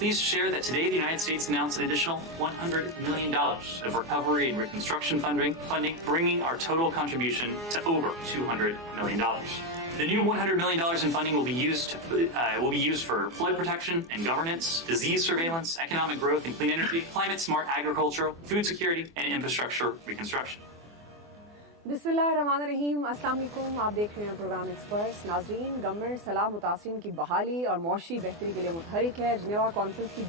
pleased to share that today the United States announced an additional $100 million of recovery and reconstruction funding, bringing our total contribution to over $200 million. The new $100 million in funding will be used for flood protection and governance, disease surveillance, economic growth and clean energy, climate-smart agriculture, food security, and infrastructure reconstruction. बिस्मिल्लाहिर्रहमानिर्रहीम, अस्सलाम वालेकुम। आप देख रहे हैं programme experts. नाज़रीन, government सलाह मुतासिरीन की बहाली और मौशी बेहतरी के लिए मुतहरिक है। जिनेवा कॉन्फ्रेंस की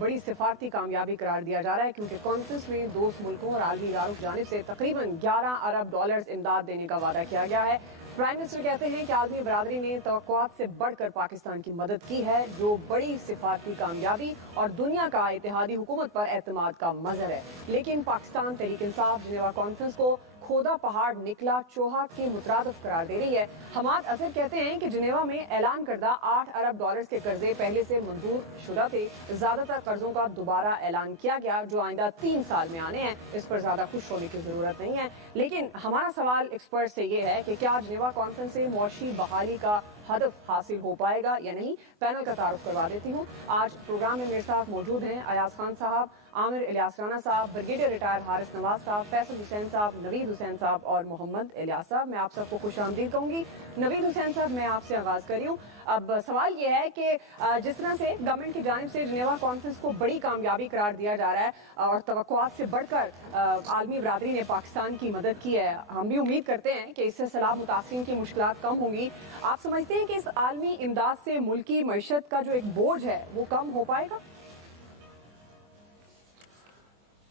बड़ी सिफारती कामयाबी करार दिया जा रहा है, क्योंकि कॉन्फ्रेंस में दोस्त मुल्कों और आलमी इदारों की जानिब से तकरीबन 11 अरब डॉलर्स इमदाद देने का वादा किया गया है। प्राइम मिनिस्टर कहते हैं कि आलमी बरादरी ने तवक्कुआत से बढ़कर पाकिस्तान की मदद की है, जो बड़ी सिफारती कामयाबी और दुनिया का इत्तेहादी हुकूमत पर एतमाद का मज़हर है। लेकिन पाकिस्तान तहरीक इंसाफ जिनेवा कॉन्फ्रेंस को खोदा पहाड़ निकला चोहा के मुतरादिफ करार दे रही है। हमाद असद कहते हैं कि जिनेवा में ऐलान करदा 8 अरब डॉलर्स के कर्जे पहले से मंजूर शुदा थे। ज्यादातर कर्जों का दोबारा ऐलान किया गया, जो आइंदा 3 साल में आने हैं। इस पर ज्यादा खुश होने की जरूरत नहीं है। लेकिन हमारा सवाल एक्सपर्ट से ये है कि क्या जिनेवा कॉन्फ्रेंस से मौशी बहाली का हदफ हासिल हो पाएगा या नहीं। पैनल का तारुफ करवा देती हूँ। आज प्रोग्राम में मेरे साथ मौजूद हैं अयाज खान साहब, आमिर इलियास राना साहब, ब्रिगेडियर रिटायर हारिस नवाज साहब, फैसल हुसैन साहब, नवीद हुसैन साहब और मोहम्मद इलियास साहब। मैं आप सबको खुश आमदीद कहूँगी। नवीद हुसैन साहब, मैं आपसे आगाज कर रही हूँ। अब सवाल ये है कि जिस तरह से गवर्नमेंट की जानिब से जिनेवा कॉन्फ्रेंस को बड़ी कामयाबी करार दिया जा रहा है और तवक्कुआत से बढ़कर आलमी बरादरी ने पाकिस्तान की मदद की है, हम भी उम्मीद करते हैं कि इससे सलाह मुतासिरीन की मुश्किलात कम होंगी। आप समझते हैं कि इस आलमी इमदाद से मुल्की मईशत का जो एक बोझ है वो कम हो पाएगा?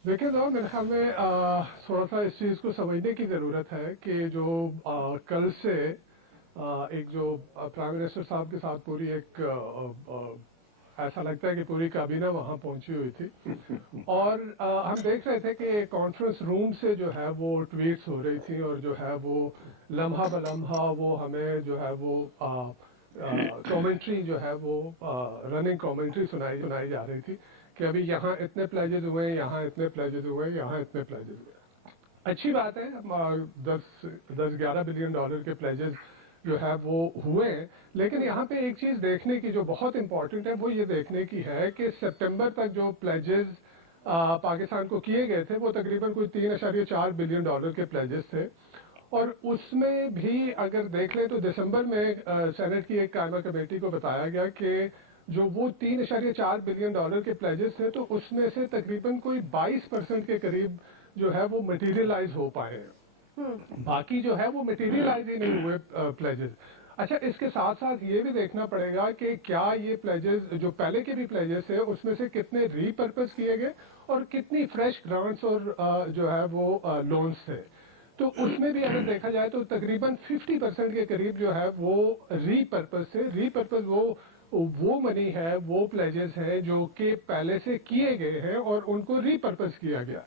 देखिए तो मेरे ख्याल में थोड़ा सा इस चीज़ को समझने की ज़रूरत है कि जो कल से एक जो प्राइम मिनिस्टर साहब के साथ पूरी एक ऐसा लगता है कि पूरी काबीना वहाँ पहुंची हुई थी और हम देख रहे थे कि कॉन्फ्रेंस रूम से जो है वो ट्वीट्स हो रही थी और जो है वो लम्हा बलम्हा वो हमें जो है वो कमेंट्री जो है वो रनिंग कमेंट्री सुनाई जा रही थी कि अभी यहाँ इतने प्लेजेस हुए, यहाँ इतने प्लेजेस हुए, यहाँ इतने प्लेजेस हुए। अच्छी बात है, 10-11 बिलियन डॉलर के प्लेजेस जो है वो हुए, लेकिन यहाँ पे एक चीज़ देखने की जो बहुत इंपॉर्टेंट है वो ये देखने की है कि सितंबर तक जो प्लेजेस पाकिस्तान को किए गए थे वो तकरीबन कोई 3.4 बिलियन डॉलर के प्लेजेस थे और उसमें भी अगर देख लें तो दिसंबर में सेनेट की एक कायमा कमेटी को बताया गया कि जो वो 3.4 बिलियन डॉलर के प्लेजेस थे तो उसमें से तकरीबन कोई 22% के करीब जो है वो मटेरियलाइज हो पाए हैं, बाकी जो है वो मटेरियलाइज ही नहीं हुए प्लेजेस। अच्छा, इसके साथ साथ ये भी देखना पड़ेगा कि क्या ये प्लेजेस जो पहले के भी प्लेजेस है उसमें से कितने रीपर्पस किए गए और कितनी फ्रेश ग्रांट्स और जो है वो लोन्स थे। तो उसमें भी अगर देखा जाए तो तकरीबन 50% के करीब जो है वो रीपर्पस थे। रीपर्पस वो मनी है, वो प्लेजेस है जो कि पहले से किए गए हैं और उनको रीपर्पस किया गया।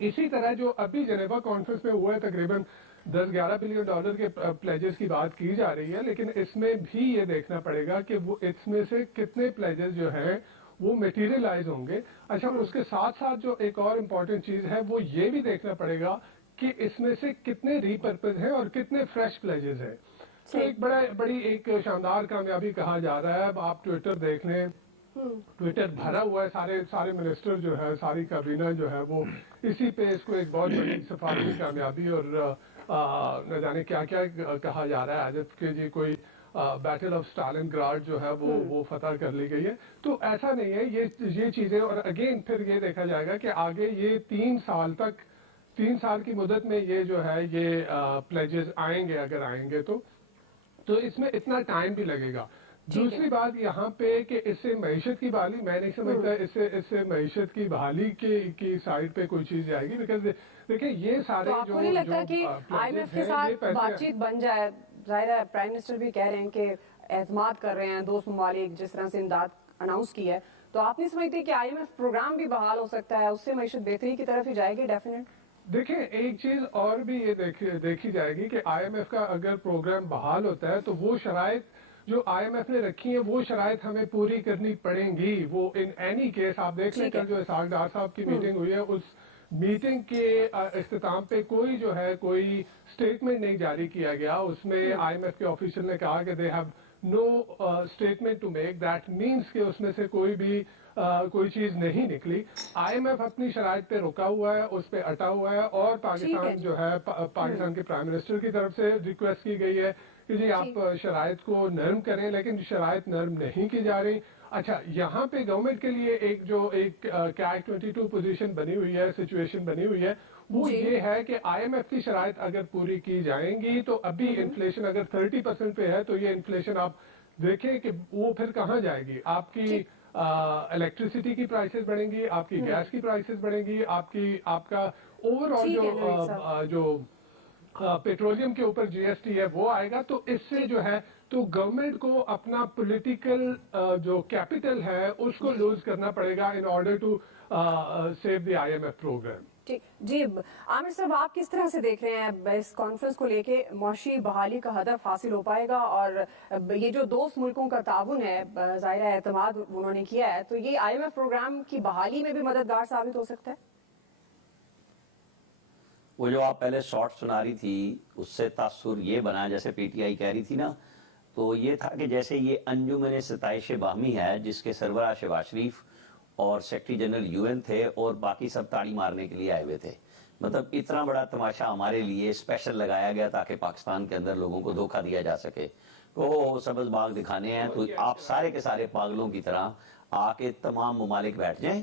इसी तरह जो अभी जेनेवा कॉन्फ्रेंस में हुआ है तकरीबन 10-11 बिलियन डॉलर के प्लेजेस की बात की जा रही है, लेकिन इसमें भी ये देखना पड़ेगा कि वो इसमें से कितने प्लेजेस जो हैं वो मटेरियलाइज होंगे। अच्छा, उसके साथ साथ जो एक और इम्पॉर्टेंट चीज़ है वो ये भी देखना पड़ेगा कि इसमें से कितने रीपर्पस हैं और कितने फ्रेश प्लेजेस हैं। तो एक बड़ी एक शानदार कामयाबी कहा जा रहा है। अब आप ट्विटर देख लें, ट्विटर भरा हुआ है, सारे मिनिस्टर जो है, सारी काबीना जो है वो इसी पे इसको एक बहुत बड़ी सफारती कामयाबी और न जाने क्या क्या कहा जा रहा है एज इफ कि जी कोई बैटल ऑफ स्टालिनग्राड जो है वो फतह कर ली गई है। तो ऐसा नहीं है, ये चीजें और अगेन फिर ये देखा जाएगा कि आगे ये 3 साल की मुद्दत में ये जो है ये प्लेजेस आएंगे, अगर आएंगे तो इसमें इतना टाइम भी लगेगा। दूसरी बात यहाँ पे कि इससे मईशत की बहाली, मैं नहीं समझता इससे मईशत की बहाली की साइड पे कोई चीज जाएगी। बिकॉज देखिए ये सारे तो आपको नहीं लगता कि IMF के साथ बातचीत बन जाए? जाहिर है प्राइम मिनिस्टर भी कह रहे हैं कि एतमाद कर रहे हैं दोस्त ममालिक जिस तरह से इमदाद अनाउंस की है, तो आप नहीं समझते कि IMF प्रोग्राम भी बहाल हो सकता है, उससे मईशत बेहतरी की तरफ ही जाएगी? डेफिनेट। देखिए एक चीज और भी ये देखी जाएगी कि IMF का अगर प्रोग्राम बहाल होता है तो वो शराइत जो IMF ने रखी है वो शराइत हमें पूरी करनी पड़ेंगी। वो इन एनी केस आप देख लें, कल जो इसहाक डार साहब की मीटिंग हुई है उस मीटिंग के इख्तिताम पे कोई जो है कोई स्टेटमेंट नहीं जारी किया गया। उसमें IMF के ऑफिशियल ने कहा कि they have no statement to make, that means कि उसमें से कोई चीज नहीं निकली। IMF अपनी शराइत पे रुका हुआ है, उस पे अटा हुआ है, और पाकिस्तान जो है पाकिस्तान के प्राइम मिनिस्टर की तरफ से रिक्वेस्ट की गई है कि जी आप शराइत को नरम करें, लेकिन शराइत नरम नहीं की जा रही। अच्छा, यहाँ पे गवर्नमेंट के लिए एक कैट 22 पोजीशन बनी हुई है, सिचुएशन बनी हुई है, वो ये है कि IMF की शराइत अगर पूरी की जाएंगी तो अभी इन्फ्लेशन अगर 30% पे है तो ये इन्फ्लेशन आप देखें कि वो फिर कहाँ जाएगी। आपकी इलेक्ट्रिसिटी की प्राइसेस बढ़ेंगी, आपकी गैस की प्राइसेस बढ़ेंगी, आपका ओवरऑल जो पेट्रोलियम के ऊपर GST है वो आएगा। तो इससे जो है तो गवर्नमेंट को अपना पॉलिटिकल जो कैपिटल है उसको लूज करना पड़ेगा in order to save the IMF program. ठीक जी, आमिर साहब आप किस तरह से देख रहे हैं इस कॉन्फ्रेंस को लेके, मौशी बहाली का हदफ हासिल हो पाएगा? और ये जो दोस्त मुल्कों का ताउन है, ज़ाहिर है एतमाद उन्होंने किया है, तो ये IMF प्रोग्राम की बहाली में भी मददगार साबित हो सकता है? वो जो आप पहले शॉर्ट सुना रही थी उससे तासुर ये बना, जैसे PTI कह रही थी ना, तो ये था कि जैसे ये अंजुमन सताइश बाहमी है जिसके सरबराह शहबाज शरीफ और सेक्रेटरी जनरल UN थे और बाकी सब ताड़ी मारने के लिए आए हुए थे। मतलब इतना बड़ा तमाशा हमारे लिए स्पेशल लगाया गया ताकि पाकिस्तान के अंदर लोगों को धोखा दिया जा सके। तो सबज बाग दिखाने हैं तो आप सारे के सारे पागलों की तरह आके तमाम ममालिक बैठ जाएं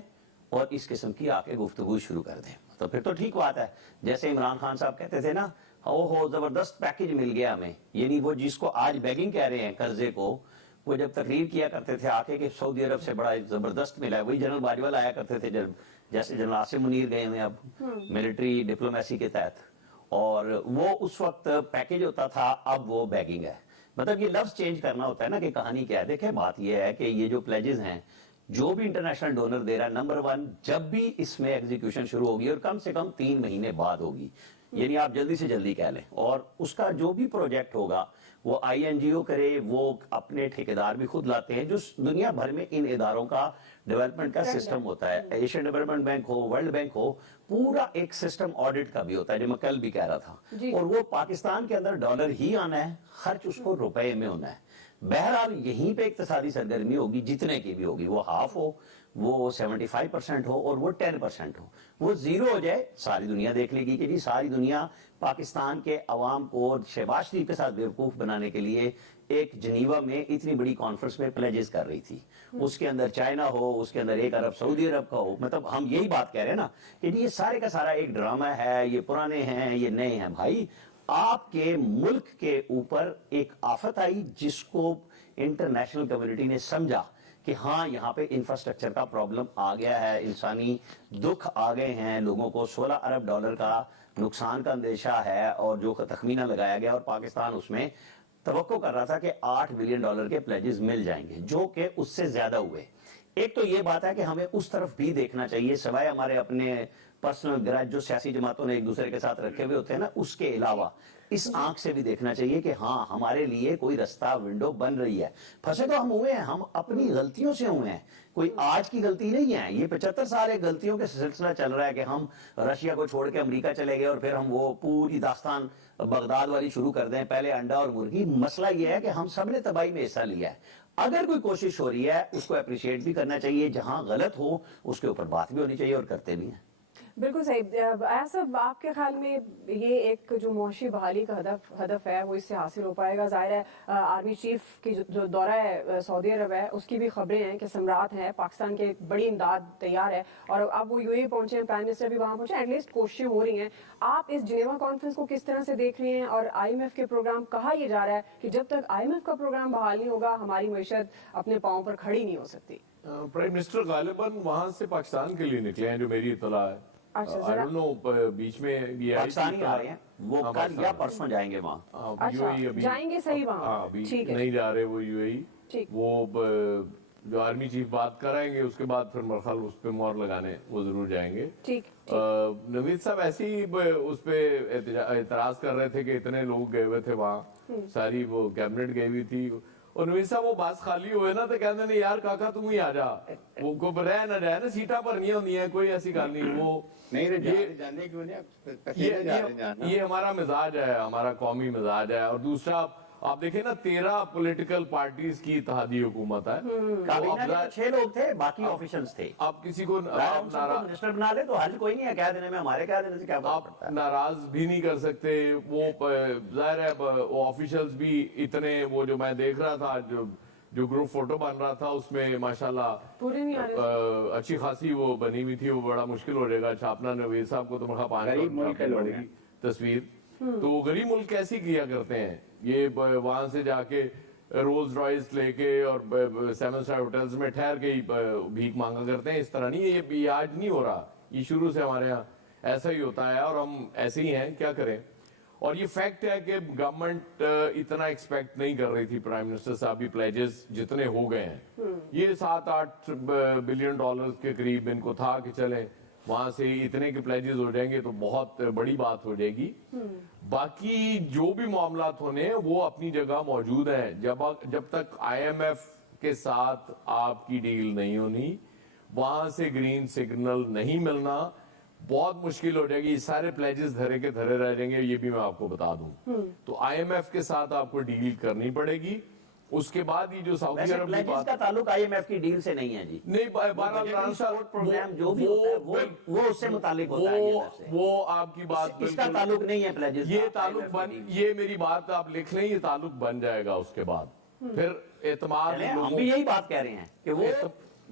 और इस किस्म की आके गुफ्तगू शुरू कर दें, तो फिर तो ठीक बात है। जैसे इमरान खान साहब कहते थे ना, हो जबरदस्त पैकेज मिल गया हमें, यानी वो जिसको आज बैगिंग कह रहे हैं कर्जे को, वो जब तकरीर किया करते थे आके कि सऊदी अरब से बड़ा जबरदस्त मिला है, वही जनरल बाजवा आया करते थे जैसे जनरल आसिम मुनीर गए हुए अब मिलिट्री डिप्लोमेसी के तहत, और वो उस वक्त पैकेज होता था, अब वो बैगिंग है। मतलब ये लफ्ज चेंज करना होता है ना कि कहानी क्या है। देखे बात ये है कि ये जो प्लेजेस हैं जो भी इंटरनेशनल डोनर दे रहा है, नंबर 1 जब भी इसमें एग्जीक्यूशन शुरू होगी और कम से कम 3 महीने बाद होगी, यानी आप जल्दी से जल्दी कह लें, और उसका जो भी प्रोजेक्ट होगा वो INGO करे, वो अपने ठेकेदार भी खुद लाते हैं, जो दुनिया भर में इन इदारों का डेवलपमेंट का सिस्टम होता है, एशियन डेवलपमेंट बैंक हो, वर्ल्ड बैंक हो, पूरा एक सिस्टम ऑडिट का भी होता है, जो मैं कल भी कह रहा था। और वो पाकिस्तान के अंदर डॉलर ही आना है, खर्च उसको रुपए में होना है। बहरहाल यहीं पे इक्तिसादी सरगर्मी होगी, जितने की भी होगी, वो हाफ हो, वो 75% हो और वो 10% हो, वो 0 हो जाए, सारी दुनिया देख लेगी कि जी सारी दुनिया पाकिस्तान के अवाम को शहबाज शरीफ के साथ बेवकूफ बनाने के लिए एक जनीवा में इतनी बड़ी कॉन्फ्रेंस में प्लेजेस कर रही थी। उसके अंदर चाइना हो, उसके अंदर एक अरब सऊदी अरब का हो, मतलब हम यही बात कह रहे हैं ना कि ये सारे का सारा एक ड्रामा है, ये पुराने हैं, ये नए हैं। भाई आपके मुल्क के ऊपर एक आफत आई जिसको इंटरनेशनल कम्युनिटी ने समझा कि हाँ यहाँ पे इंफ्रास्ट्रक्चर का प्रॉब्लम आ गया है, इंसानी दुख आ गए हैं, लोगों को 16 अरब डॉलर का नुकसान का अंदेशा है, और जो तखमीना लगाया गया, और पाकिस्तान उसमें तवक्को कर रहा था कि $8 बिलियन के प्लेजेस मिल जाएंगे, जो कि उससे ज्यादा हुए। एक तो ये बात है कि हमें उस तरफ भी देखना चाहिए, सिवाय हमारे अपने पर्सनल ग्रज जो सियासी जमातों ने एक दूसरे के साथ रखे हुए होते हैं ना, उसके अलावा इस आंख से भी देखना चाहिए कि हाँ हमारे लिए कोई रास्ता विंडो बन रही है। फंसे तो हम हुए हैं, हम अपनी गलतियों से हुए हैं, कोई आज की गलती नहीं है, ये 75 साल एक गलतियों के सिलसिला चल रहा है कि हम रशिया को छोड़ के अमेरिका चले गए और फिर हम वो पूरी दास्तान बगदाद वाली शुरू कर दें, पहले अंडा और मुर्गी। मसला ये है कि हम सब ने तबाही में हिस्सा लिया है। अगर कोई कोशिश हो रही है उसको अप्रिशिएट भी करना चाहिए, जहां गलत हो उसके ऊपर बात भी होनी चाहिए, और करते भी हैं। बिल्कुल सही। ऐसा आपके ख्याल में ये एक जो मौशी बहाली का हदफ है वो इससे हासिल हो पाएगा? जाहिर है आर्मी चीफ की जो दौरा है सऊदी अरब है, उसकी भी खबरें हैं कि सम्राट है, पाकिस्तान के बड़ी इमदाद तैयार है, और अब वो UAE पहुंचे हैं, प्राइम मिनिस्टर भी वहां पहुंचे, एटलीस्ट कोशिशें हो रही हैं। आप इस जिनेवा कॉन्फ्रेंस को किस तरह से देख रहे हैं? और IMF के प्रोग्राम, कहा यह जा रहा है कि जब तक IMF का प्रोग्राम बहाल नहीं होगा हमारी मईशत अपने पाँव पर खड़ी नहीं हो सकती। प्राइम मिनिस्टर गालिबन वहां से पाकिस्तान के लिए निकले हैं, जो मेरी इतला है। अच्छा, बीच में भी पाकिस्तानी आ रहे हैं, वो कल या परसों जाएंगे वहाँ। अच्छा, जाएंगे सही वहाँ? ठीक है, नहीं जा रहे वो UAE, वो जो आर्मी चीफ बात कराएंगे उसके बाद फिर मरखल उस पे मोहर लगाने वो जरूर जाएंगे। ठीक। नवीद साहब ऐसे ही उस पे एतराज कर रहे थे कि इतने लोग गए हुए थे वहाँ, सारी वो कैबिनेट गई हुई थी, और नवीद साहब वो बस खाली हुए ना तो कहते नहीं यार काका तुम ही आ जा, वो को रह ना जाए ना, सीटा पर नहीं होनी है, कोई ऐसी गल नहीं। वो नहीं जाने क्यों नहीं, ये हमारा मिजाज है, हमारा कौमी मिजाज है। और दूसरा आप देखें ना 13 पॉलिटिकल पार्टीज की इत्तेहादी हुकूमत है। काबीना में 6 लोग थे, बाकी ऑफिशियल्स थे। आप किसी को मिनिस्टर बना ले तो हल कोई नहीं है, कह देने में हमारे कह देने से क्या फर्क पड़ता आप है। नाराज भी नहीं कर सकते। वो जाहिर है वो ऑफिशियल्स भी इतने, वो जो मैं देख रहा था जो ग्रुप फोटो बन रहा था उसमें माशाल्लाह पूरे नहीं आ रहे। अच्छी खासी वो बनी हुई थी। वो बड़ा मुश्किल हो जाएगा छापना। नवीद साहब को तो मेरा गरीब मुल्क के लोग पड़ेगी हैं। तस्वीर। तो गरीब मुल्क कैसी किया करते हैं ये, वहां से जाके रोल्स रॉयस लेके और 7 स्टार होटल्स में ठहर के ही भीख मांगा करते हैं। इस तरह नहीं, ये आज नहीं हो रहा, ये शुरू से हमारे यहाँ ऐसा ही होता है और हम ऐसे ही हैं, क्या करें। और ये फैक्ट है कि गवर्नमेंट इतना एक्सपेक्ट नहीं कर रही थी। प्राइम मिनिस्टर साहब भी प्लेजेस जितने हो गए हैं, ये 7-8 बिलियन डॉलर्स के करीब इनको था कि चले वहां से इतने के प्लेजेस हो जाएंगे तो बहुत बड़ी बात हो जाएगी। बाकी जो भी मामलात होने वो अपनी जगह मौजूद हैं। जब तक IMF के साथ आपकी डील नहीं होनी, वहां से ग्रीन सिग्नल नहीं मिलना, बहुत मुश्किल हो जाएगी। सारे प्लेजेस धरे के धरे रह जाएंगे, ये भी मैं आपको बता दूं। तो IMF के साथ आपको डील करनी पड़ेगी। उसके बाद ये जो सऊदी अरब की प्लेजेस बात, का ताल्लुक IMF की डील से नहीं है जी। नहीं प्रोग्राम जो भी होता है वो उससे मुतालिक होता है IMF से। वो आपकी बात इसका ताल्लुक नहीं है प्लेजेस ये ताल्लुक बन, ये मेरी बात आप लिख लें, ये ताल्लुक बन जाएगा उसके बाद। फिर एतमाद हम भी यही बात कह रहे हैं कि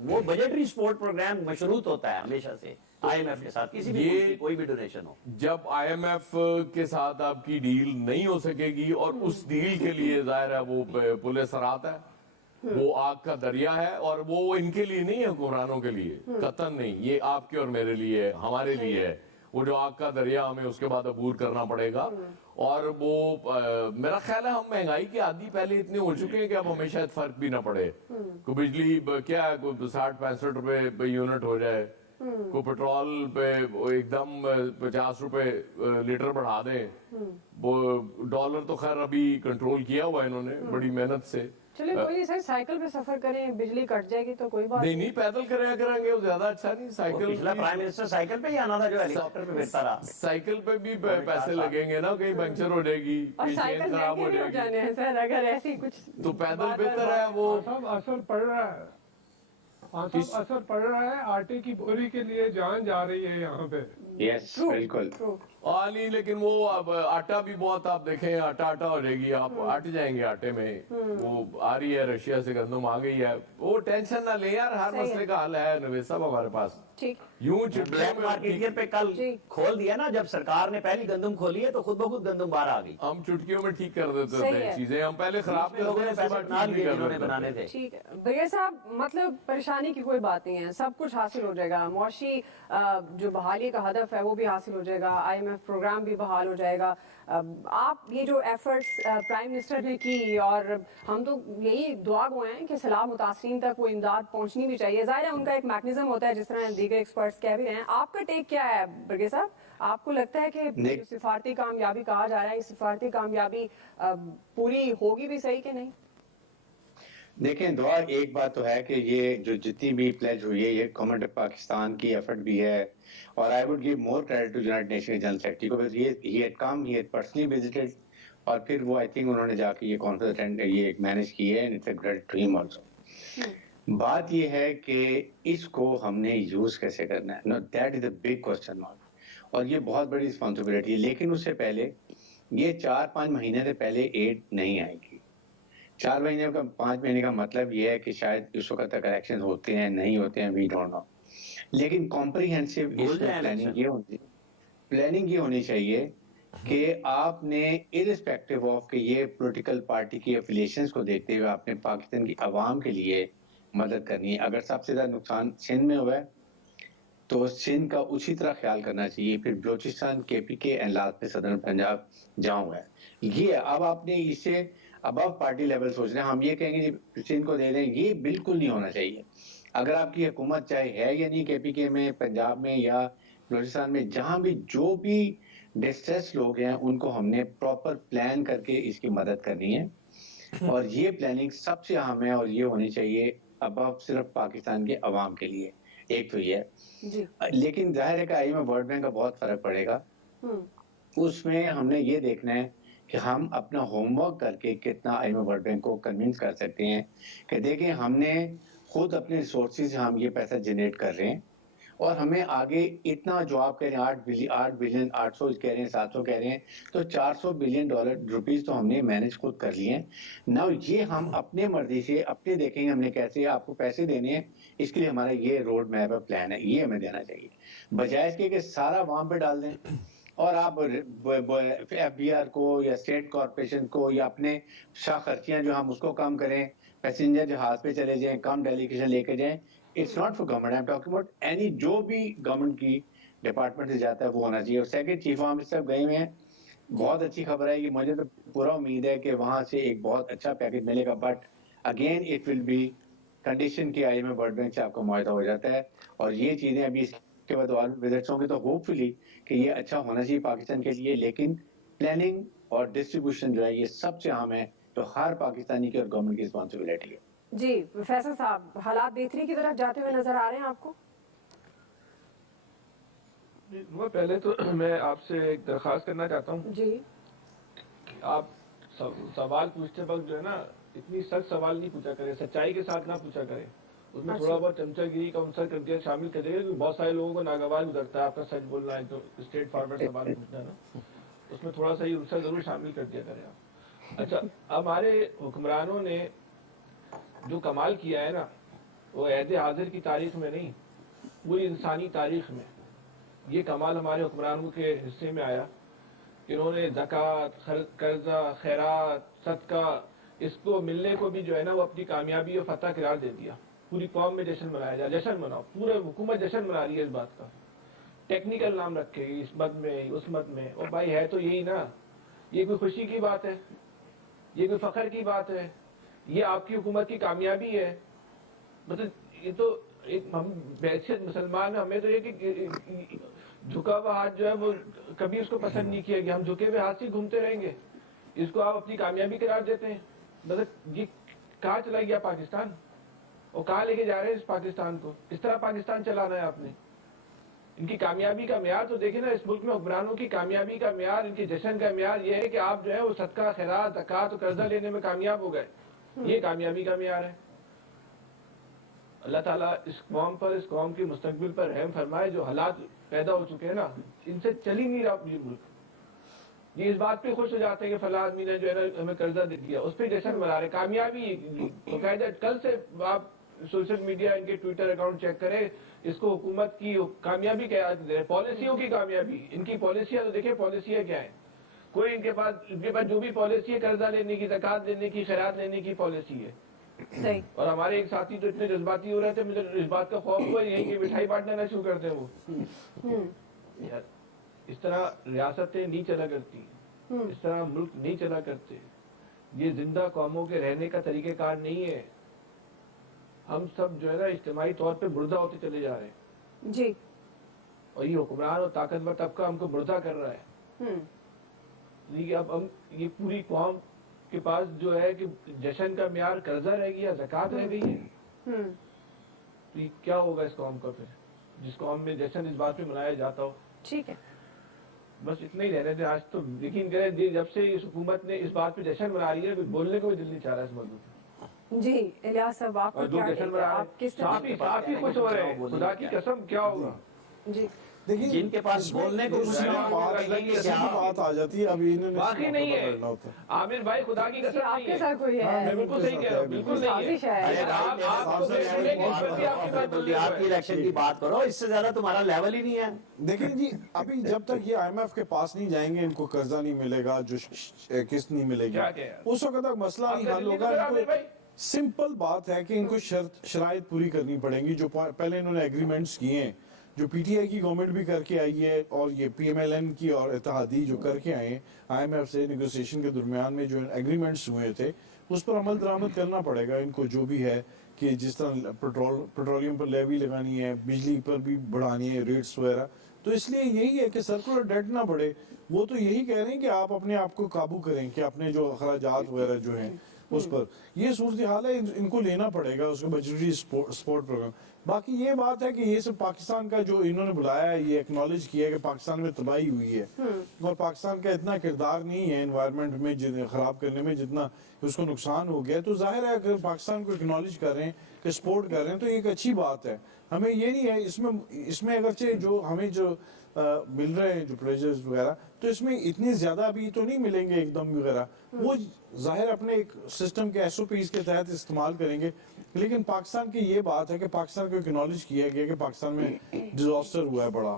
वो बजटरी सपोर्ट प्रोग्राम मशरूत होता है हमेशा से IMF के साथ, किसी भी मुल्क की कोई भी डोनेशन हो। जब IMF के साथ आपकी डील नहीं हो सकेगी और उस डील के लिए जाहिर है वो पुलिस सरात है, वो आग का दरिया है। और वो इनके लिए नहीं है, हुक्मरानों के लिए कतन नहीं, ये आपके और मेरे लिए है, हमारे लिए है। वो जो आग का दरिया हमें उसके बाद अबूर करना पड़ेगा। और वो मेरा ख्याल है हम महंगाई के आदी पहले इतने हो चुके हैं कि अब हमें शायद फर्क भी ना पड़े। को बिजली क्या है, 60-65 रुपए यूनिट हो जाए, को पेट्रोल पे एकदम 50 रुपए लीटर बढ़ा दें। वो डॉलर तो खैर अभी कंट्रोल किया हुआ है इन्होंने बड़ी मेहनत से। चलिए कोई नहीं सर, साइकिल पे सफर करें, बिजली कट जाएगी तो कोई बात नहीं पैदल करेंगे, वो ज्यादा अच्छा नहीं। साइकिल, पिछला प्राइम मिनिस्टर साइकिल पे ही आना था जो हेलीकॉप्टर पे फिरता रहा। साइकिल पे भी पैसे लगेंगे ना, कहीं पंक्चर हो जाएगी, और साइकिल खराब हो महंगे नहीं हो जाने हैं सर, अगर ऐसी कुछ तो पैदल बेहतर है। वो सब असर पड़ रहा है, असर पड़ रहा है। आटे की बोरी के लिए जान जा रही है यहाँ पे। यस बिल्कुल। नहीं, लेकिन वो अब आटा भी बहुत, आप देखें आटा हो जाएगी, आप अट जाएंगे आटे में। वो आ रही है रशिया से, गंदम आ गई है। वो टेंशन ना ले यार, हर मसले का हल है नवेद साहब हमारे पास। ठीक, यूं ब्लैक मार्केट पे कल खोल दिया ना, जब सरकार ने पहली गंदम खोली है तो खुद ब खुद गंदम बाहर आ गई। हम चुटकियों में ठीक कर देते सही थे है। चीजें, हम पहले खराब करते लोगों ने थे, पैसे उसके बना बाद लिए ठीक जिन्होंने कर बनाने देते थे। ठीक है भैया साहब, मतलब परेशानी की कोई बात नहीं है, सब कुछ हासिल हो जाएगा। मौशी जो बहाली का हदफ है वो भी हासिल हो जाएगा, IMF प्रोग्राम भी बहाल हो जाएगा। आप ये जो एफर्ट्स प्राइम मिनिस्टर ने की, और हम तो यही दुआ गो हैं कि सलाह मुतासरीन तक वो इमदाद पहुंचनी भी चाहिए। ज़ाहिर है उनका एक मैकेनिज्म होता है, जिस तरह दीगर एक्सपर्ट्स कह भी रहे हैं। आपका टेक क्या है बरगे साहब? आपको लगता है कि जो सिफारती कामयाबी कहा जा रहा है, ये सिफारती कामयाबी पूरी होगी भी सही कि नहीं? देखें दुआ, एक बात तो है कि ये जो जितनी भी प्लेज हुई है, ये गवर्नमेंट ऑफ पाकिस्तान की एफर्ट भी है। और I would give more credit to United Nation General Secretary को, he had come, he had personally visited, और फिर वो आई थिंक उन्होंने जाके ये कॉन्फ्रेंस ये मैनेज की है, and it's a great dream also. बात ये है कि इसको हमने यूज कैसे करना है, know that is a big question mark, और ये बहुत बड़ी रिस्पॉन्सिबिलिटी है। लेकिन उससे पहले ये 4-5 महीने से पहले एड नहीं आएगी। 4 महीने का 5 महीने का मतलब ये है कि शायद इस वक्त तक इलेक्शन होते हैं नहीं होते हैं, वी डोंट नो। लेकिन कॉम्प्रिहेंसिव प्लानिंग ये होनी चाहिए कि आपने इरिस्पेक्टिव ऑफ कि ये पॉलिटिकल पार्टी की एफिलिएशंस को देखते हुए आपने पाकिस्तान की आवाम के लिए मदद करनी है। अगर सबसे ज्यादा नुकसान सिंध में हुआ है तो सिंध का उसी तरह ख्याल करना चाहिए, फिर बलोचिस्तान, KPK एंड लास्ट पे सदर्न पंजाब जहाँ हुआ है। ये अब आपने इसे अबव पार्टी लेवल सोच रहे हैं, हम ये कहेंगे जी सिंध को दे दें, ये बिल्कुल नहीं होना चाहिए। अगर आपकी हुकूमत चाहे है या नहीं, KPK में, पंजाब में या बलोचिस्तान में, जहां भी जो भी डिस्ट्रेस लोग हैं उनको हमने प्रॉपर प्लान करके इसकी मदद करनी है। और ये प्लानिंग सबसे अहम है, और ये होनी चाहिए अबव सिर्फ पाकिस्तान के अवाम के लिए। एक तो ये है, लेकिन जाहिर है कि IMF वर्ल्ड बैंक का बहुत फर्क पड़ेगा। उसमें हमने ये देखना है کہ ہم اپنا ہوم ورک کر کے کتنا IMF ورلڈ بینک کو کنونس کر سکتے ہیں کہ دیکھیں ہم نے خود اپنے ریسورسز سے ہم یہ پیسہ جنریٹ کر رہے ہیں اور ہمیں آگے اتنا جو آپ کہہ رہے ہیں 8 بلین 800 کہہ رہے ہیں 700 کہہ رہے ہیں تو $400 بلین روپیز تو ہم نے مینج خود کر لیے ہیں. نا یہ ہم اپنے مرضی سے اپنے دیکھیں گے ہم نے کیسے آپ کو پیسے دینے ہیں, اس کے لیے ہمارا یہ روڈ میپ ہے, پلان ہے, یہ ہمیں دینا چاہیے بجائے اس کے کہ سارا وہاں پہ ڈال دیں اور آپ FBR کو یا اسٹیٹ کارپوریشن کو یا اپنے شاہ خرچیاں جو ہم اس کو کم کریں, پیسنجر جہاز پہ چلے جائیں, کم ڈیلیگیشن لے کے جائیں. It's not for government, I'm talking about any جو بھی گورنمنٹ کی ڈپارٹمنٹ سے جاتا ہے وہ ہونا چاہیے. اور سیکنڈ چیف آف صاحب گئے ہوئے ہیں, بہت اچھی خبر ہے, یہ مجھے تو پورا امید ہے کہ وہاں سے ایک بہت اچھا پیکج ملے گا, but again it will be condition کہ IMF ورلڈ بینک سے آپ کا معاہدہ ہو جاتا ہے اور یہ چیزیں ابھی اس کے بعد اور وزٹس ہوں گے تو ہوپ فلی کہ یہ اچھا ہونا چاہیے پاکستان کے لیے, لیکن پلاننگ اور ڈسٹریبیوشن جو ہے یہ سب سے اہم ہے جو ہر پاکستانی کی اور گورنمنٹ کی رسپانسبلٹی ہے. جی فیصل صاحب, حالات بہتری کی طرف جاتے ہوئے نظر آ رہے ہیں آپ کو؟ پہلے تو میں آپ سے ایک درخواست کرنا چاہتا ہوں. جی آپ سوال پوچھتے وقت جو ہے نا اتنی سخت سوال نہیں پوچھا کریں, سچائی کے ساتھ نہ پوچھا کریں, اس میں تھوڑا بہت چمچہ گیری کا عنصر کر دیا شامل کر دے گا. بہت سارے لوگوں کو ناگوار گزرتا ہے آپ کا سچ بولنا ہے, جو اسٹریٹ فارورڈ سوال پوچھنا ہے نا, اس میں تھوڑا سا یہ عنصر ضرور شامل کر دیا کریں آپ. اچھا, ہمارے حکمرانوں نے جو کمال کیا ہے نا وہ عہد حاضر کی تاریخ میں نہیں, پوری انسانی تاریخ میں یہ کمال ہمارے حکمرانوں کے حصے میں آیا کہ انہوں نے زکوٰۃ, قرضہ, خیرات, صدقہ, اس کو ملنے کو بھی جو ہے نا وہ اپنی کامیابی اور فتح قرار دے دیا. پوری قوم میں جشن منایا جائے, جشن مناؤ, پورے حکومت جشن منا رہی ہے اس بات کا, ٹیکنیکل نام رکھے اس مد میں اس مد میں. اور بھائی ہے تو یہی نا, یہ کوئی خوشی کی بات ہے, یہ کوئی فخر کی بات ہے, یہ آپ کی حکومت کی کامیابی ہے. مطلب یہ تو ایک ہم بحیثیت مسلمان ہمیں تو یہ کہ جھکا ہوا ہاتھ جو ہے وہ کبھی اس کو پسند نہیں کیا کہ ہم جھکے ہوئے ہاتھ سے گھومتے رہیں گے, اس کو آپ اپنی کامیابی قرار دیتے ہیں. مطلب یہ کہاں چلا گیا پاکستان, اور کہاں لے کے جا رہے ہیں اس پاکستان کو؟ اس طرح پاکستان چلانا ہے آپ نے. ان کی کامیابی کا معیار تو دیکھیں نا, اس ملک میں حکمرانوں کی کامیابی کا معیار, ان کے جشن کا معیار یہ ہے کہ آپ جو ہے وہ صدقہ, خیرات, زکوٰۃ اور قرضہ لینے میں کامیاب ہو گئے. یہ کامیابی کا معیار ہے. اللہ تعالیٰ اس قوم پر, اس قوم کے مستقبل پر رحم فرمائے. جو حالات پیدا ہو چکے ہیں نا, ان سے چل ہی نہیں رہا یہ ملک. یہ اس بات پہ خوش ہو جاتے ہیں کہ فلاں آدمی نے جو ہے نا ہمیں قرضہ دے دیا, اس پہ جشن منا رہے. کامیابی باقاعدہ کل سے آپ سوشل میڈیا ان کے ٹویٹر اکاؤنٹ چیک کریں, اس کو حکومت کی کامیابی کیا دے رہے, پالیسیوں کی کامیابی. ان کی پالیسیاں تو دیکھیں پالیسیاں کیا ہیں. کوئی ان کے پاس جو بھی پالیسی ہے قرضہ لینے کی, زکوٰۃ لینے کی, خیرات لینے کی پالیسی ہے. صحیح. اور ہمارے ایک ساتھی تو اتنے جذباتی ہو رہے تھے, مجھے اس بات کا خوف ہوا یہی کہ مٹھائی بانٹنا نہ شروع کر دیں وہ. اس طرح ریاستیں نہیں چلا کرتی, اس طرح ملک نہیں چلا کرتے. یہ زندہ قوموں کے رہنے کا طریقہ کار نہیں ہے. ہم سب جو ہے نا اجتماعی طور پہ مردہ ہوتے چلے جا رہے ہیں. جی. اور یہ حکمران اور طاقتور طبقہ ہم کو مردہ کر رہا ہے. اب ہم یہ پوری قوم کے پاس جو ہے کہ جشن کا معیار قرضہ رہ گیا, زکوٰۃ رہ گئی ہے. تو یہ کیا ہوگا اس قوم کا پھر, جس قوم میں جشن اس بات پہ منایا جاتا ہو. ٹھیک ہے, بس اتنا ہی رہنے دیں آج تو. یقین کریں جب سے اس حکومت نے اس بات پہ جشن منا رہی ہے, بولنے کو بھی دل نہیں چاہ رہا اس موضوع پہ. جی الیاس صاحب, آپ کو کیا کہتے ہیں, آپ کس طرح کافی خوش ہو رہے ہیں, خدا کی قسم کیا ہوگا. جی جن کے پاس بولنے کو کچھ بات آ جاتی ہے, ابھی باقی نہیں ہے عامر بھائی, خدا کی قسم آپ کے ساتھ کوئی ہے, میں بالکل صحیح کہہ رہا ہوں, بالکل نہیں ہے. آپ کی الیکشن کی بات کرو, اس سے زیادہ تمہارا لیول ہی نہیں ہے. دیکھیں جی, ابھی جب تک یہ IMF کے پاس نہیں جائیں گے, ان کو قرضہ نہیں ملے گا, جو قسط نہیں ملے گی, اس وقت تک مسئلہ نہیں حل ہوگا. سمپل بات ہے کہ ان کو شرائط پوری کرنی پڑیں گی جو پہلے انہوں نے ایگریمنٹس کیے ہیں, جو PTI کی گورنمنٹ بھی کر کے آئی ہے, اور یہ PMLN کی اور اتحادی جو کر کے آئے ہیں IMF سے نیگوسیشن کے درمیان میں جو ایگریمنٹس ہوئے تھے, اس پر عمل درآمد کرنا پڑے گا ان کو. جو بھی ہے کہ جس طرح پیٹرولیم پر لیوی لگانی ہے, بجلی پر بھی بڑھانی ہے ریٹس وغیرہ, تو اس لیے یہی ہے کہ سرکولر ڈیٹ نہ بڑھے. وہ تو یہی کہہ رہے ہیں کہ آپ اپنے آپ کو قابو کریں, کہ اپنے جو اخراجات وغیرہ جو ہیں اس پر. یہ صورتحال ہے, ان کو لینا پڑے گا اس کا بجٹری سپورٹ پروگرام. बाकी ये बात है कि ये सब पाकिस्तान का जो इन्होंने बुलाया है, ये एक्नॉलेज किया है कि पाकिस्तान में तबाही हुई है और पाकिस्तान का इतना किरदार नहीं है एनवायरनमेंट में खराब करने में जितना उसको नुकसान हो गया। तो जाहिर है अगर पाकिस्तान को एक्नॉलेज कर रहे हैं कि सपोर्ट कर रहे हैं तो ये एक अच्छी बात है। हमें ये नहीं है इसमें अगरचे जो हमें जो मिल रहे हैं जो प्लेजर्स वगैरह, तो इसमें इतने ज्यादा अभी तो नहीं मिलेंगे एकदम वगैरह, वो जाहिर अपने एक सिस्टम के SOPs के तहत इस्तेमाल करेंगे। लेकिन पाकिस्तान की ये बात है कि पाकिस्तान को एक्नॉलेज किया गया कि पाकिस्तान में डिजास्टर हुआ है बड़ा,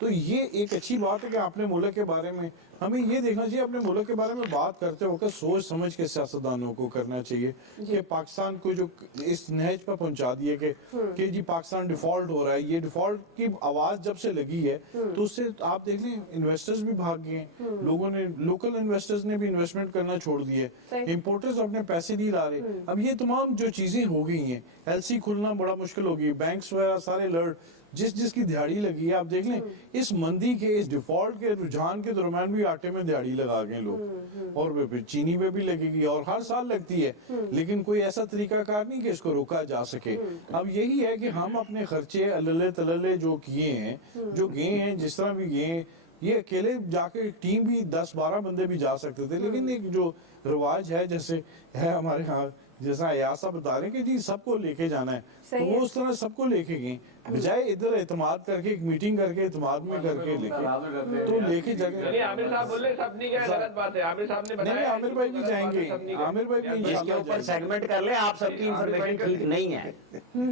तो ये एक अच्छी बात है कि अपने मुल्क के बारे में हमें ये देखना चाहिए, अपने मुल्क के बारे में बात करते वक्त सोच समझ के सियासतदानों को करना चाहिए कि पाकिस्तान को जो इस नहज पर पहुंचा दिए कि जी पाकिस्तान डिफॉल्ट हो रहा है, ये डिफॉल्ट की आवाज जब से लगी है तो उससे आप देख लें इन्वेस्टर्स भी भाग गए, लोगों ने लोकल इन्वेस्टर्स ने भी इन्वेस्टमेंट करना छोड़ दिए, इम्पोर्टर्स अपने पैसे नहीं ला रहे। अब ये तमाम जो चीजें हो गई हैं, LC खुलना बड़ा मुश्किल हो गई, बैंक्स वगैरह सारे लर्ड जिसकी दिहाड़ी लगी है, आप देख लें इस मंदी के इस डिफॉल्ट के रुझान के दरम्यान भी आटे में दिहाड़ी लगा गए लोग, और फिर चीनी में भी लगेगी और हर साल लगती है, लेकिन कोई ऐसा तरीकाकार नहीं कि इसको रोका जा सके। अब यही है कि हम अपने खर्चे अल्ले तलले जो किए हैं, जो गए हैं जिस तरह भी गए, ये अकेले जाके टीम भी 10-12 बंदे भी जा सकते थे, लेकिन एक जो रिवाज है जैसे है हमारे यहाँ, जैसा यासा बता रहे हैं कि जी सबको लेके जाना है, तो वो उस तरह सबको लेके गए, बजाय इधर एतमाद करके एक मीटिंग करके एतमाद में करके लेके तो लेके जाके। आमिर साहब बोले सब नहीं गए, गलत बात है। आमिर साहब ने बताया आमिर भाई भी जाएंगे, आमिर भाई भी इसके ऊपर सेगमेंट कर ले, आप सबकी इंफॉर्मेशन ठीक नहीं है,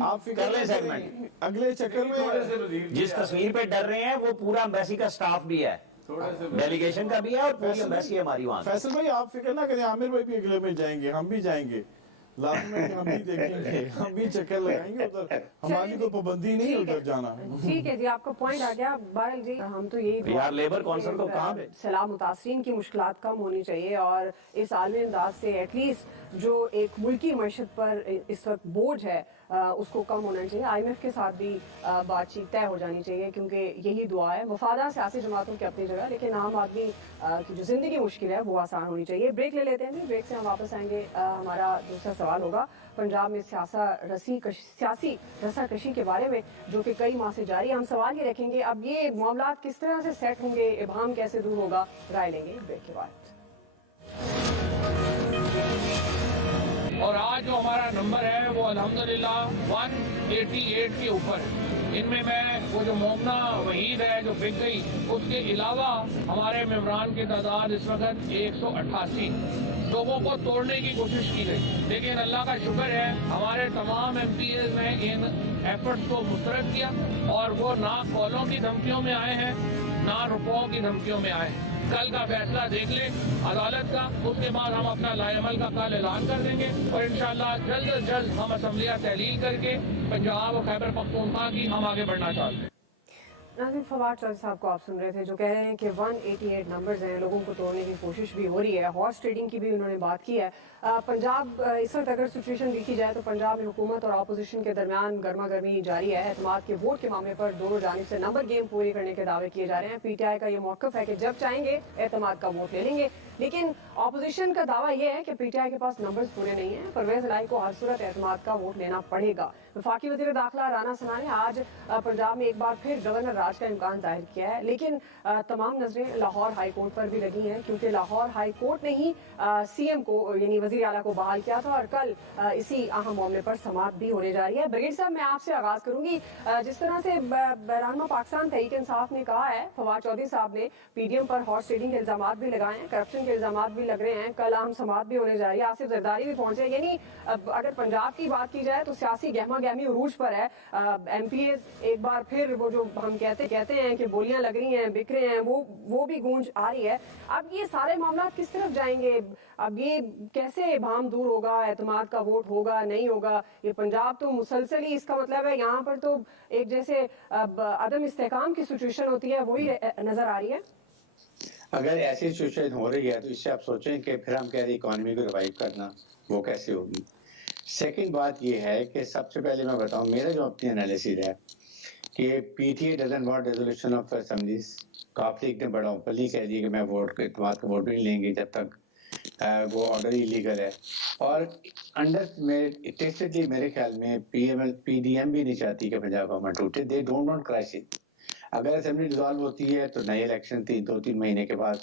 आप फिक्र कर ले सेगमेंट। अगले चक्कर में जिस तस्वीर पे डर रहे हैं वो पूरा एम्बेसी का स्टाफ भी है, डेलीगेशन का भी है और पूरी एम्बेसी हमारी वहाँ। फैसल भाई आप फिक्र ना करें, आमिर भाई भी अगले में जाएंगे, हम भी जाएंगे, लास्ट में हम भी देखेंगे, हम भी चक्कर लगाएंगे उधर, हमारी कोई पाबंदी नहीं उधर जाना। ठीक है जी, आपका पॉइंट आ गया बारिल जी। हम तो यही यार लेबर कौंसिल को कहाँ सलाह मुतासरीन की मुश्किलात कम होनी चाहिए और इस आलमी इमदाद से एटलीस्ट जो एक मुल्की मईशत पर इस वक्त बोझ है उसको कम होना चाहिए। IMF के साथ भी बातचीत तय हो जानी चाहिए, क्योंकि यही दुआ है। मफादा सियासी जमातों की अपनी जगह, लेकिन आम आदमी की जो जिंदगी मुश्किल है वो आसान होनी चाहिए। ब्रेक ले लेते हैं, ब्रेक से हम वापस आएंगे। हमारा दूसरा सवाल होगा पंजाब में सियासी रस्साकशी के बारे में, जो कि कई माह से जारी है। हम सवाल ये रखेंगे अब ये मामला किस तरह से सेट होंगे, इबाम कैसे दूर होगा, राय लेंगे ब्रेक के बाद। और आज जो हमारा नंबर है वो अल्हम्दुलिल्लाह 188 के ऊपर है। इनमें मैं वो जो मोमना वहीद है जो बिक गई, उसके अलावा हमारे मेम्बरान की तादाद इस वक्त 188 लोगों को तोड़ने की कोशिश की गई। लेकिन अल्लाह का शुक्र है हमारे तमाम MPs ने इन एफर्ट्स को मुस्तरद किया और वो ना कॉलों की धमकियों में आए हैं ना रुपयों की धमकियों में आए हैं। कल का फैसला देख ले अदालत का, उसके बाद हम अपना लाएमल का कल ऐलान कर देंगे और इंशाल्लाह जल्द अज जल्द हम असम्बलियाँ तहलील करके पंजाब और खैबर पख्तूनख्वा की हम आगे बढ़ना चाहते हैं। नाज़रीन, फवाद चौधरी साहब को आप सुन रहे थे जो कह रहे हैं कि 188 नंबर्स हैं, लोगों को तोड़ने की कोशिश भी हो रही है। हॉर्स ट्रेडिंग की भी उन्होंने बात की है। पंजाब इस वक्त अगर सिचुएशन देखी जाए तो पंजाब में हुकूमत और अपोजिशन के दरमियान गर्मा गर्मी जारी है। एतमाद के वोट के मामले पर दोनों जानिब से नंबर गेम पूरी करने के दावे किए जा रहे हैं। PTI का ये मौक़िफ़ है कि जब चाहेंगे एतमाद का वोट ले लेंगे, लेकिन अपोजिशन का दावा यह है कि PTI के पास नंबर्स पूरे नहीं है। परवेज इलाही को हर सूरत एतमाद का वोट लेना पड़ेगा। वफाकी वज़ीर दाखिला राना सना ने आज पंजाब में एक बार फिर गवर्नर राज का इम्कान जाहिर किया है, लेकिन तमाम नजरें लाहौर हाई कोर्ट पर भी लगी हैं, क्योंकि लाहौर हाई कोर्ट ने ही CM को यानी वज़ीर आला को बहाल किया था और कल इसी अहम मामले पर समाअत भी होने जा रही है। ब्रिगेड साहब, मैं आपसे आगाज करूंगी। जिस तरह से रहनुमा पाकिस्तान तहरीक इंसाफ ने कहा है, फवाद चौधरी साहब ने PDM पर हॉर्स ट्रेडिंग के इल्जाम भी लगाए हैं, करप्शन के इल्जाम भी लग रहे हैं, कल अहम समाअत भी होने जा रही है, आसिफ जरदारी भी पहुंचे। यानी अगर पंजाब की बात की जाए तो सियासी गहमा गहमी उरूज पर है। MPs एक बार फिर वो जो हम कहते हैं कि बोलियां लग रही हैं, बिक रहे हैं, वो भी गूंज आ रही है। अब ये सारे मामला किस तरफ जाएंगे? अब ये कैसे भाम दूर होगा, एतमाद का वोट होगा नहीं होगा? ये पंजाब तो मुसलसल ही, इसका मतलब है यहाँ पर तो एक जैसे अदम इस्तेहकाम की सिचुएशन होती है वही नजर आ रही है। अगर ऐसी सिचुएशन हो रही है तो इससे आप सोचें कि फिर हम कह रहे इकोनॉमी को रिवाइव करना वो कैसे होगी। सेकंड बात ये है कि सबसे पहले मैं बताऊं, मेरा जो अपनी एनालिसिस है कि PTA doesn't want resolution of assemblies. Calf league ने बड़ा ओपनली कह दिया कि मैं वोट के इत्तेमाद का वोट नहीं लेंगे जब तक वो ऑर्डर इलीगल है। और टेस्टेडली मेरे ख्याल में पीडीएम भी नहीं चाहती कि पंजाब गवर्नमेंट टूटे. They don't want crisis. अगर असेंबली डिसॉल्व होती है तो नए इलेक्शन 2-3 महीने के बाद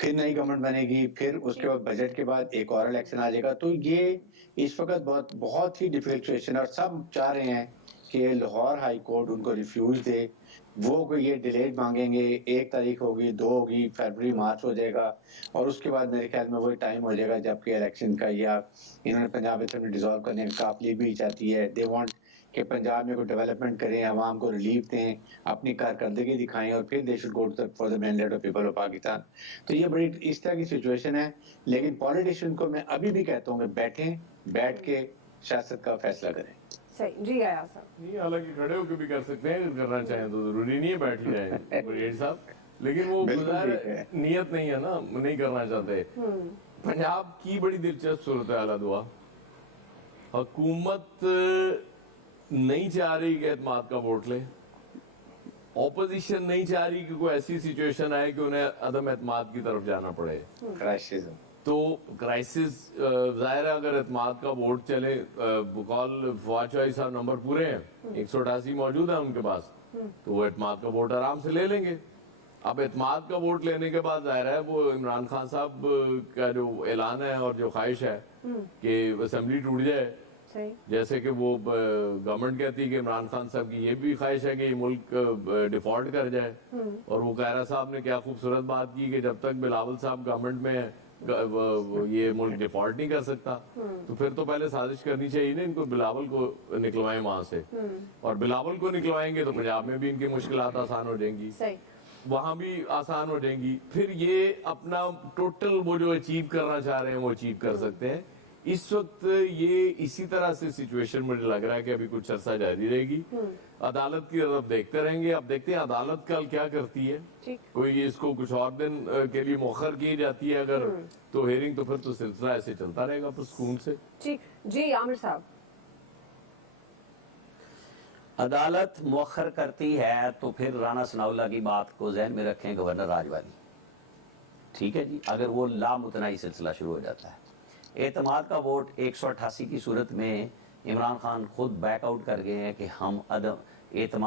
फिर नई गवर्नमेंट बनेगी, फिर उसके बाद बजट के बाद एक और इलेक्शन आ जाएगा. तो ये इस वक्त बहुत ही डिफिकल्ट सिचुएशन है और सब चाह रहे हैं कि लाहौर हाई कोर्ट उनको रिफ्यूज दे. वो ये डिलेड मांगेंगे, 1 तारीख होगी, 2 होगी, फरवरी मार्च हो जाएगा और उसके बाद मेरे ख्याल में वही टाइम हो जाएगा जबकि इलेक्शन का, या इन्होंने पंजाब असेंबली डिसॉल्व करने का काफी भी चाहती है. दे वांट कि पंजाब में कोई डेवलपमेंट करें, आवाम को रिलीफ दें, अपनी कारकर्दगी दिखाएं और फिर they should go for the mandate of people of Pakistan. तो ये बड़ी इस तरह की सिचुएशन है. लेकिन पॉलिटिशियन को मैं अभी भी कहता हूँ कि बैठ के सियासत का फैसला करें. सही जी आया सर. नहीं, हालांकि खड़े होकर भी कर सकते हैं, अगर करना चाहें तो जरूरी नहीं है बैठ ही जाए ब्रिगेड साहब. लेकिन वो गुज़ार नियत नहीं है ना, नहीं करना चाहते. पंजाब की बड़ी दिलचस्प सूरत हाल हुआ. हुकूमत नहीं चाह रही कि एतमाद का वोट ले, ऑपोजिशन नहीं चाह रही कि कोई ऐसी सिचुएशन आए कि उन्हें अदम एतमाद की तरफ जाना पड़े. क्राइसिस तो क्राइसिस जाहिर है अगर एतमाद का वोट चले, बकौल फवाद चौधरी साहब नंबर पूरे हैं, 188 मौजूद है उनके पास, तो वो एतमाद का वोट आराम से ले लेंगे. अब एतमाद का वोट लेने के बाद जाहिर है वो इमरान खान साहब का जो ऐलान है और जो ख्वाहिश है कि असेंबली टूट जाए, जैसे कि वो गवर्नमेंट कहती है कि इमरान खान साहब की ये भी ख्वाहिश है कि ये मुल्क डिफॉल्ट कर जाए. और वो कायरा साहब ने क्या खूबसूरत बात की कि जब तक बिलावल साहब गवर्नमेंट में है ये मुल्क डिफॉल्ट नहीं कर सकता. तो फिर तो पहले साजिश करनी चाहिए ना इनको, बिलावल को निकलवाएं वहां से, और बिलावल को निकलवाएंगे तो पंजाब में भी इनकी मुश्किलात आसान हो जाएंगी, वहां भी आसान हो जाएंगी. फिर ये अपना टोटल वो जो अचीव करना चाह रहे हैं वो अचीव कर सकते हैं. इस वक्त ये इसी तरह से सिचुएशन मुझे लग रहा है कि अभी कुछ अर्सा जारी रहेगी. अदालत की तरफ देखते रहेंगे. अब देखते हैं अदालत कल क्या करती है. कोई इसको कुछ और दिन के लिए मौखर की जाती है अगर तो हेयरिंग, तो फिर तो सिलसिला ऐसे चलता रहेगा सुकून से. ठीक जी आमिर साहब. अदालत मौखर करती है तो फिर राना सनाउल्लाह की बात को जहन में रखें, गवर्नर राज वाली. ठीक है जी, अगर वो लामुतनाई सिलसिला शुरू हो जाता है. एतमाद का वोट 188 की सूरत में इमरान खान खुद बैकआउट कर गए हैं कि हम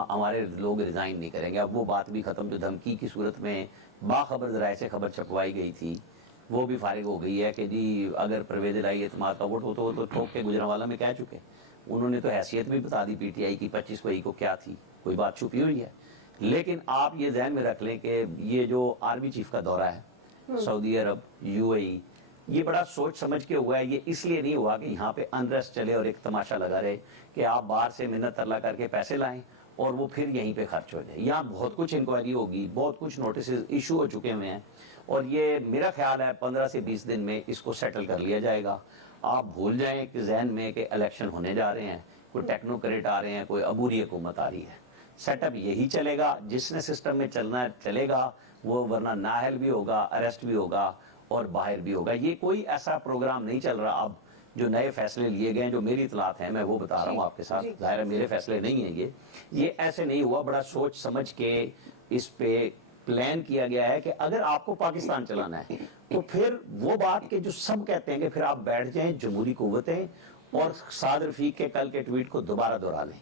हमारे लोग रिजाइन नहीं करेंगे. अब वो बात भी खत्म. जो धमकी की सूरत में बाखबर जराए से खबर छपवाई गई थी वो भी फारिग हो गई है कि जी अगर परवेज इलाही एतमाद का वोट हो तो ठोक के गुजरांवाला में कह चुके. उन्होंने तो हैसियत भी बता दी पीटीआई की 25 मई को क्या थी, कोई बात छुपी हुई है. लेकिन आप ये ध्यान में रख लें कि ये जो आर्मी चीफ का दौरा है सऊदी अरब, यूएई, ये बड़ा सोच समझ के हुआ है. ये इसलिए नहीं हुआ कि यहाँ पे अनरेस्ट चले और एक तमाशा लगा रहे कि आप बाहर से मिन्नत तरला करके पैसे लाएं और वो फिर यहीं पे खर्च हो जाए. यहाँ बहुत कुछ इंक्वायरी होगी, बहुत कुछ नोटिस इशू हो चुके हुए हैं और ये मेरा ख्याल है 15 से 20 दिन में इसको सेटल कर लिया जाएगा. आप भूल जाएं कि जहन में कि इलेक्शन होने जा रहे हैं, कोई टेक्नोक्रेट आ रहे हैं, कोई अबूरी हुकूमत आ रही है. सेटअप यही चलेगा, जिसने सिस्टम में चलना चलेगा वो, वरना नाहल भी होगा, अरेस्ट भी होगा और बाहर भी होगा. ये कोई ऐसा प्रोग्राम नहीं चल रहा. अब जो नए फैसले लिए गए, जो मेरी इतलात है मैं वो बता रहा हूँ आपके साथ, जाहिर है मेरे फैसले नहीं है ये ऐसे नहीं हुआ. बड़ा सोच समझ के इस पे प्लान किया गया है कि अगर आपको पाकिस्तान चलाना है तो फिर वो बात के जो सब कहते हैं कि फिर आप बैठ जाएं जमहूरी कुव्वतें और साद रफीक के कल के ट्वीट को दोबारा दोहरा लें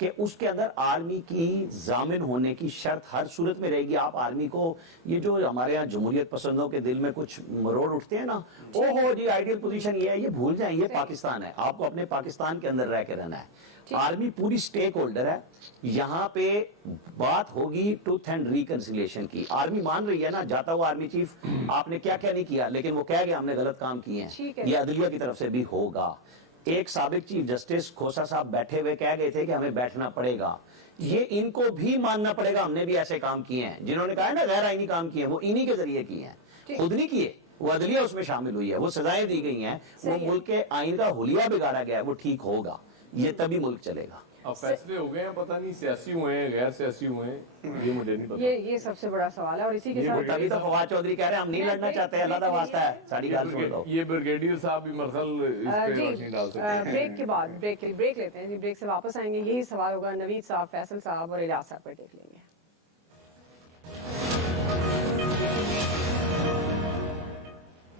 कि उसके अंदर आर्मी की जामिन होने की शर्त हर सूरत में रहेगी. आप आर्मी को, ये जो हमारे यहाँ जमहूरियत पसंदों के दिल में कुछ मरोड़ उठते हैं ना, ओहो जी आइडियल पोजीशन ये है, ये भूल जाएं, ये पाकिस्तान है. आपको अपने पाकिस्तान के अंदर रह के रहना है. आर्मी पूरी स्टेक होल्डर है. यहाँ पे बात होगी ट्रूथ एंड रिकंसिलिएशन की. आर्मी मान रही है ना, जाता हुआ आर्मी चीफ आपने क्या क्या नहीं किया, लेकिन वो कह गया हमने गलत काम किए हैं. ये अदलिया की तरफ से भी होगा. एक साबिक चीफ जस्टिस खोसा साहब बैठे हुए कह गए थे कि हमें बैठना पड़ेगा. ये इनको भी मानना पड़ेगा हमने भी ऐसे काम किए हैं. जिन्होंने कहा है ना गैर आईनी काम किए, वो इन्हीं के जरिए किए हैं, खुद नहीं किए. वो अदलिया उसमें शामिल हुई है, वो सजाएं दी गई हैं, वो मुल्क के आइन का हुलिया बिगाड़ा गया है. वो ठीक होगा, ये तभी मुल्क चलेगा. अब फैसले हो गए हैं, पता नहीं सियासी हुए हैं गैर सियासी हुए हैं, ये मुझे नहीं पता. ये सबसे बड़ा सवाल है. और इसी के साथ तभी तो फवाद चौधरी कह रहे हैं हम नहीं लड़ना चाहते, अल्लाह का वास्ता है. सारी बात सुन लो. ये ब्रिगेडियर साहब भी मरसल इस पे रोशनी डाल सकते हैं. ब्रेक के बाद ब्रेक लेते हैं जी. ब्रेक से वापस आएंगे. यही सवाल होगा नवीद साहब, फैसल साहब और इजाज साहब पर देख लेंगे.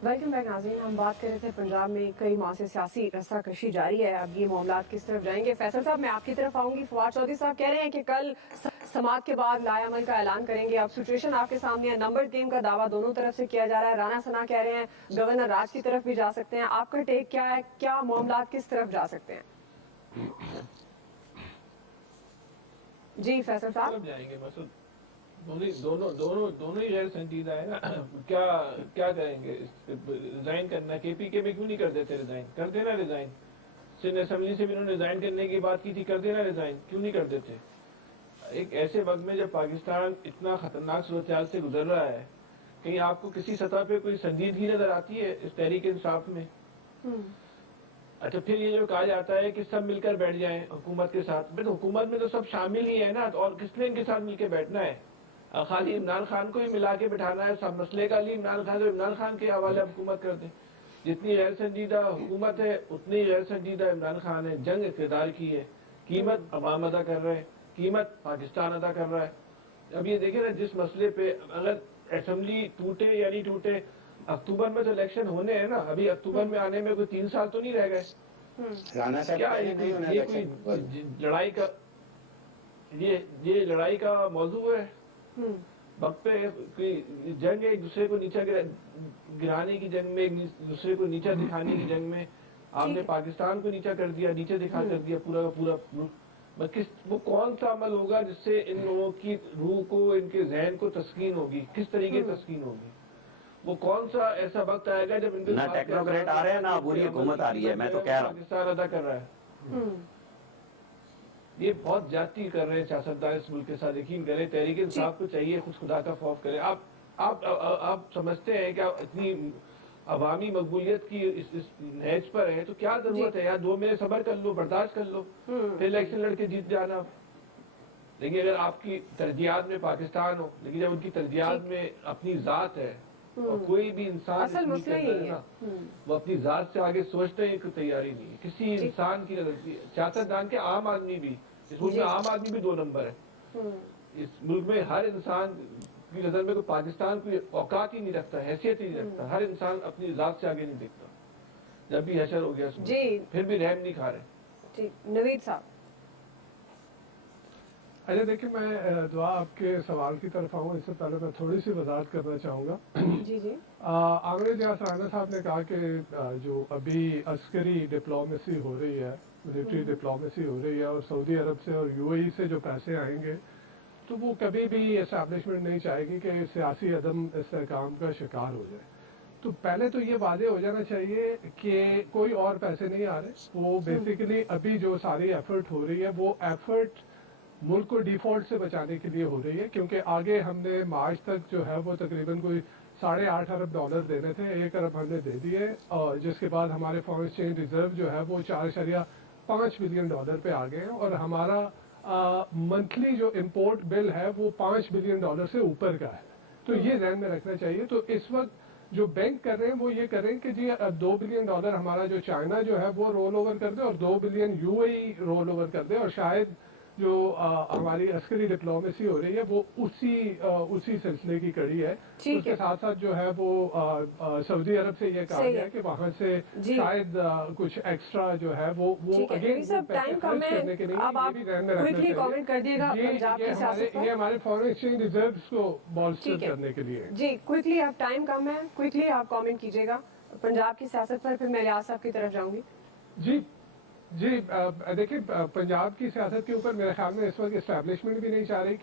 वेलकम बैक नाज़रीन। हम बात कर रहे थे पंजाब में कई माह से सियासी रस्साकशी जारी है, अब ये मामलात किस तरफ जाएंगे। फैसल साहब, मैं आपकी तरफ आऊंगी। फवाद चौधरी साहब कह रहे हैं कि कल समाअत के बाद लाएअमल का ऐलान करेंगे। अब सिचुएशन आपके सामने है, नंबर गेम का दावा दोनों तरफ से किया जा रहा है। राना सना कह रहे हैं गवर्नर राज की तरफ भी जा सकते हैं। आपका टेक क्या है, क्या मामलात किस तरफ जा सकते हैं? जी फैसल साहब। जाएंगे मसूद, दोनों ही गैर संजीदा है ना। क्या करेंगे? रिजाइन करना, केपीके में क्यों नहीं कर देते रिजाइन? कर देना रिजाइन। सिंध असेंबली से भी उन्होंने रिजाइन करने की बात की थी, कर देना रिजाइन, क्यों नहीं कर देते? एक ऐसे वक्त में जब पाकिस्तान इतना खतरनाक सूरत से गुजर रहा है, कहीं आपको किसी सतह पे कोई संजीदगी नजर आती है इस तहरीक इंसाफ में? अच्छा, फिर ये जो कहा जाता है कि सब मिलकर बैठ जाएं हुकूमत के साथ, तो हुकूमत में तो सब शामिल ही है ना, और किसने इनके साथ मिलकर बैठना है? खाली इमरान खान को ही मिला के बिठाना है सब मसले का? इमरान खान तो इमरान खान के हवाले हुकूमत कर दे। जितनी गैर संजीदा हुकूमत है उतनी गैर संजीदा इमरान खान है। जंग इक़्तिदार की है, कीमत अवाम अदा कर रहे हैं, कीमत पाकिस्तान अदा कर रहा है। अब ये देखे ना, जिस मसले पे अगर असेंबली टूटे या नहीं टूटे, अक्टूबर में तो इलेक्शन होने हैं ना, अभी अक्टूबर में आने में कोई 3 साल तो नहीं रह गए। क्या ये कोई लड़ाई का ये लड़ाई का मौजू है? वक्त पे जंग है, एक दूसरे को नीचा गिराने की जंग में, एक दूसरे को नीचा दिखाने की जंग में आपने पाकिस्तान को नीचा कर दिया, नीचे दिखा कर दिया पूरा का पूरा। वो कौन सा अमल होगा जिससे इन लोगों की रूह को, इनके जहन को तस्कीन होगी? किस तरीके तस्कीन होगी? वो कौन सा ऐसा वक्त आएगा जब इनके ना टेक्नोक्रेट आ रहे हैं ना बुरी हुकूमत आ रही है? मैं तो कह रहा हूँ पाकिस्तान अदा कर रहा है। ये बहुत ज्यादती कर रहे हैं सियासतदान इस मुल्क के साथ, यकीन करें। तहरीक इंसाफ को चाहिए खुद खुदा का खौफ करें। आप समझते हैं कि आप इतनी अवामी मकबूलियत की इस नहज पर है, तो क्या जरूरत है यार? 2 महीने सब्र कर लो, बर्दाश्त कर लो, फिर इलेक्शन लड़के जीत जाना। लेकिन अगर आपकी तरजीहात में पाकिस्तान हो, लेकिन जब उनकी तरजीहात में अपनी जात है, और कोई भी इंसान ना, वो अपनी जात से आगे सोचने की तैयारी नहीं है किसी इंसान की। सियासतदान के आम आदमी भी, इस मुल्क में आम आदमी भी 2 नंबर है। इस मुल्क में हर इंसान की नजर में कोई पाकिस्तान कोई औकात ही नहीं रखता, हैसियत ही नहीं रखता। हर इंसान अपनी जात से आगे नहीं दिखता। जब भी हशर हो गया फिर भी रहम नहीं खा रहे। नवीद साहब। अच्छा देखिए, मैं दुआ आपके सवाल की तरफ आऊँ, इससे पहले मैं थोड़ी सी वजाहत करना चाहूँगा। जी जी। आमिर जहाज राना साहब ने कहा कि जो अभी अस्करी डिप्लोमेसी हो रही है, मिलिट्री डिप्लोमेसी हो रही है, और सऊदी अरब से और यूएई से जो पैसे आएंगे, तो वो कभी भी एस्टैब्लिशमेंट नहीं चाहेगी कि सियासी अदम इस्तेहकाम का शिकार हो जाए। तो पहले तो ये वादे हो जाना चाहिए कि कोई और पैसे नहीं आ रहे। वो बेसिकली अभी जो सारी एफर्ट हो रही है, वो एफर्ट मुल्क को डिफॉल्ट से बचाने के लिए हो रही है, क्योंकि आगे हमने मार्च तक जो है वो तकरीबन कोई $8.5 अरब देने थे, 1 अरब हमने दे दिए, और जिसके बाद हमारे फॉरेन एक्सचेंज रिजर्व जो है वो $4.5 बिलियन पे आ गए हैं, और हमारा मंथली जो इम्पोर्ट बिल है वो $5 बिलियन से ऊपर का है। तो ये ध्यान में रखना चाहिए। तो इस वक्त जो बैंक कर रहे हैं वो ये कर रहे हैं कि जी $2 बिलियन हमारा जो चाइना जो है वो रोल ओवर कर दे, और $2 बिलियन यूएई रोल ओवर कर दे, और शायद जो हमारी अस्करी डिप्लोमेसी हो रही है वो उसी सिलसिले की कड़ी है। उसके साथ साथ जो है वो सऊदी अरब से ये कहा गया कि वहाँ से शायद कुछ एक्स्ट्रा जो है वो अगेन टाइम कम है, अब आप क्विकली कमेंट कर दिएगा पंजाब की सियासत पर। ये हमारे फॉरेन एक्सचेंज रिजर्व्स को बॉल्स्टर करने के लिए। जी क्विकली, अब टाइम कम है, क्विकली आप कमेंट कीजिएगा पंजाब की सियासत पर, फिर मैं लियाज साहब की तरफ जाऊंगी। जी देखिए, पंजाब की सियासत के ऊपर मेरे ख्याल में इस वक्त एस्टैब्लिशमेंट भी नहीं चाह रही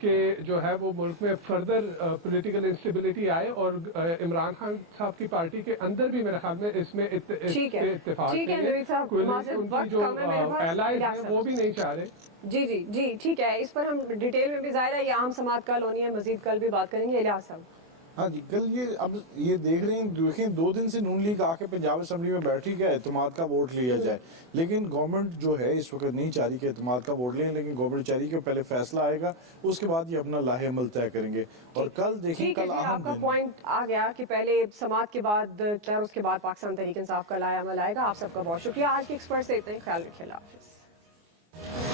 कि जो है वो मुल्क में फर्दर पॉलिटिकल इंस्टेबिलिटी आए, और इमरान खान साहब की पार्टी के अंदर भी मेरे ख्याल में इसमें इत्तेफाक उनकी जो एलाइज हैं वो भी नहीं चाह रहे। जी ठीक है, इस पर हम डिटेल में भी ज़ाहिर है ये आम समाअत कल होनी है, मजीद कल भी बात करेंगे। लिहाज साहब। हाँ जी, कल ये देख रहे हैं, देखें 2 दिन से नून लीग आके पंजाब असेंबली में बैठी क्या एतमाद का वोट लिया जाए, लेकिन गवर्नमेंट जो है इस वक्त नहीं चाह रही कि एतमाद का वोट लें, लेकिन गवर्नमेंट चाह रही कि पहले फैसला आएगा उसके बाद ये अपना लाहे अमल तय करेंगे। और कल देखें, कल आपका पॉइंट आ गया कि पहले समाअत के बाद और उसके बाद पाकिस्तान तहरीक इंसाफ का लाहे अमल आएगा। आप सबका बहुत शुक्रिया। आज के एक्सपर्ट से इतना ही, ख्याल रखिए। अल्लाह हाफिज़।